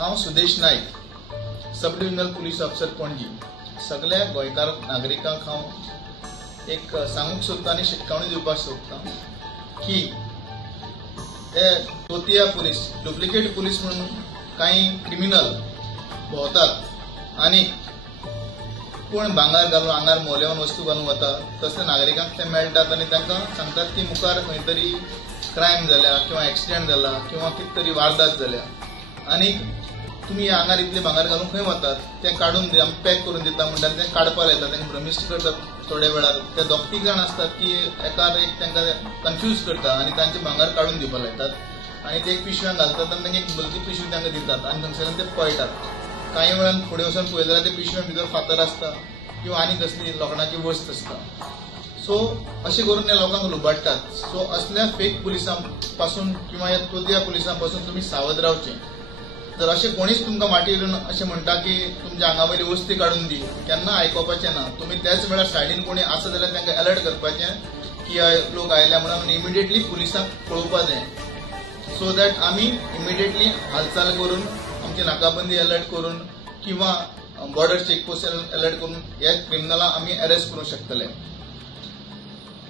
हांव सुदेश नाईक, सब divisional police officer Panaji. सगळ्या गोंयकार नागरिकांक हांव एक सांगूंक सोदतां आनी शिटकावणी दिवपाक सोदतां की हे तोतिया पुलीस, डुप्लिकेट पुलीस म्हणून काही क्रिमिनल भोंवतात आनी कोण भांगार घालून आंगार मोल्यावन वस्तू घालून वता तसले नागरिकांक ते मेळटात आनी तांकां सांगतात की मुखार खंय तरी क्रायम जाल्या किंवा एक्सिडेंट जाला किंवा कितें तरी वारदात जाल्या आनी तुम्ही आंगार इतले भांगार घालून खंय वतात ते काढून पॅक करून दिता म्हणटात ते काडपाक लायतात, तांकां भ्रमिश्ट करतात. थोड्या वेळार ते दोग तीग जाण असतात की एकार एक तांकां कन्फ्यूज करता आनी तांचे भांगार काडून दिवपाक लायतात आनी ते एक पिशव्यान घालतात आनी तांकां एक भलती पिशवी तांकां दितात आनी थंयसरल्यान ते पळयतात. काही वेळान फुडें वचून पळयलें जाल्यार ते पिशव्या भितर फातर आसता किंवा आनी कसली लोखणाची वस्त आसता. सो अशें करून ते लोकांक लुबाडटात. सो असल्या फेक पुलिसां पासून किंवा ह्या तोतिया पुलिसां पासून तुमी सावध रावचें. जर अशें कोणीच तुमकां वाटेर येवन अशें म्हणटा की तुमच्या आंगा वयली वस्ती काडून दी, केन्ना आयकोपाचें ना. तुमी त्याच वेळार सायडीन कोणी आसा जाल्यार तांकां अलर्ट करपाचें की लोक आयल्या म्हणून इमिडिएटली पुलिसांक कळोवपा जाय, सो दॅट आमी इमिडिएटली हालचाल करून आमची नाकाबंदी अलर्ट करून किंवा बॉर्डर चेकपोस्ट अलर्ट करून ह्या क्रिमिनलांक आमी अरेस्ट करूंक शकतले.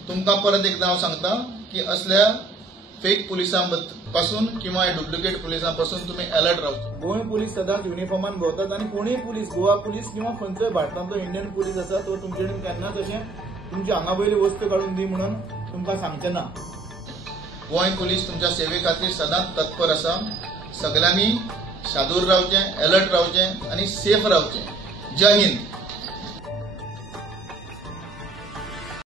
तुमकां परत एकदां हांव सांगता की असल्या फेक पुलिसां पासून किंवा डुप्लिकेट पुलिसां पासून तुम्ही अलर्ट रावचे. गोंय पुलीस सदांच युनिफॉर्मान भोंवतात आनी कोणूय पुलीस, गोवा पुलीस किंवा खंयचोय भारतांतलो इंडियन पुलीस आसा तो तुमचे कडेन केन्नाच अशें तुमची आंगा वयली वस्त काडून दी म्हणून तुमकां सांगचें ना. गोंय पुलीस तुमच्या सेवे खातीर सदांच तत्पर आसा. सगळ्यांनी शादूर रावचें, अलर्ट रावचें आनी सेफ रावचें. जय हिंद.